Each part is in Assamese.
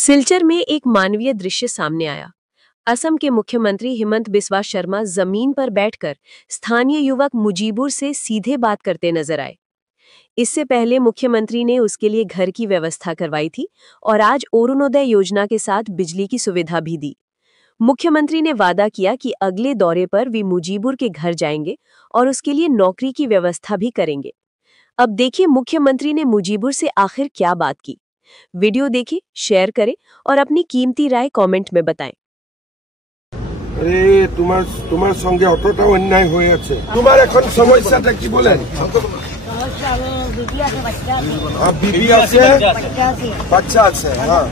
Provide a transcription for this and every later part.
सिलचर में एक मानवीय दृश्य सामने आया। असम के मुख्यमंत्री हिमंत बिस्वा शर्मा जमीन पर बैठकर स्थानीय युवक मुजीबुर से सीधे बात करते नजर आए। इससे पहले मुख्यमंत्री ने उसके लिए घर की व्यवस्था करवाई थी और आज अरुणोदय योजना के साथ बिजली की सुविधा भी दी। मुख्यमंत्री ने वादा किया कि अगले दौरे पर वे मुजीबुर के घर जाएंगे और उसके लिए नौकरी की व्यवस्था भी करेंगे। अब देखिए मुख्यमंत्री ने मुजीबुर से आखिर क्या बात की। वीडियो देखिए, शेयर करें और अपनी कीमती राय कमेंट में बताएं। তোমার সঙ্গে অতটা অন্যায় হয়ে আছে। তোমার এখন সমস্যাটা কি বলেন? বিবি আছে, বাচ্চা আছে। হ্যাঁ,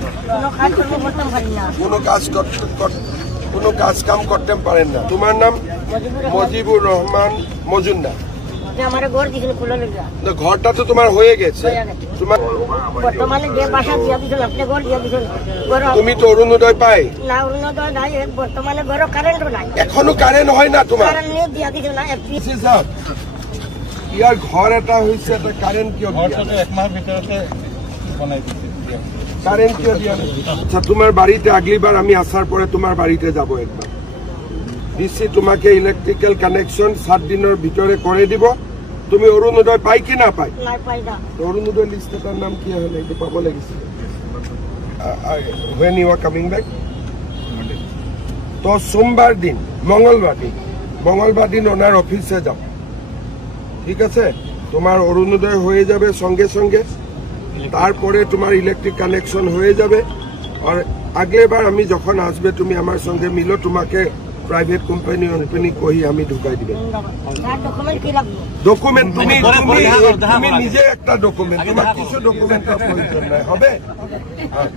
কোনো কাজ কাম করতে পারেন না। তোমার নাম মজিবুর রহমান মজুমদার। ঘরটা তো তোমার হয়ে গেছে। তুমি তো অরুণোদয় পাই এখনো কারেন্ট হয় না তোমার। ইয়ার ঘর এটা হয়েছে, এটা কারেন্ট কিয় কারেন্ট কিয় দিয়া? আচ্ছা, তোমার বাড়িতে আগলিবার আমি আসার পরে তোমার বাড়িতে যাব একবার। দিচ্ছি তোমাকে ইলেকট্রিক্যাল কানেকশন 7 দিনের ভিতরে করে দিব। তুমি অরুণোদয় পাই কি না পাই? অরুণোদয় লিস্টটার নাম কি হলো একটু পাব লাগিছে। when you are coming back? তো সোমবার দিন, মঙ্গলবার দিন ওনার অফিসে যাও, ঠিক আছে? তোমার অরুণোদয় হয়ে যাবে সঙ্গে সঙ্গে, তারপরে তোমার ইলেকট্রিক কানেকশন হয়ে যাবে। আর আগলেবার আমি যখন আসবে তুমি আমার সঙ্গে মিলো, তোমাকে প্রাইভেট কোম্পানি কহি আমি ঢুকাই দিবে। ডকুমেন্ট তুমি নিজে একটা ডকুমেন্ট, তোমার কিছু ডকুমেন্টের প্রয়োজন নাই হবে।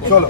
চলো।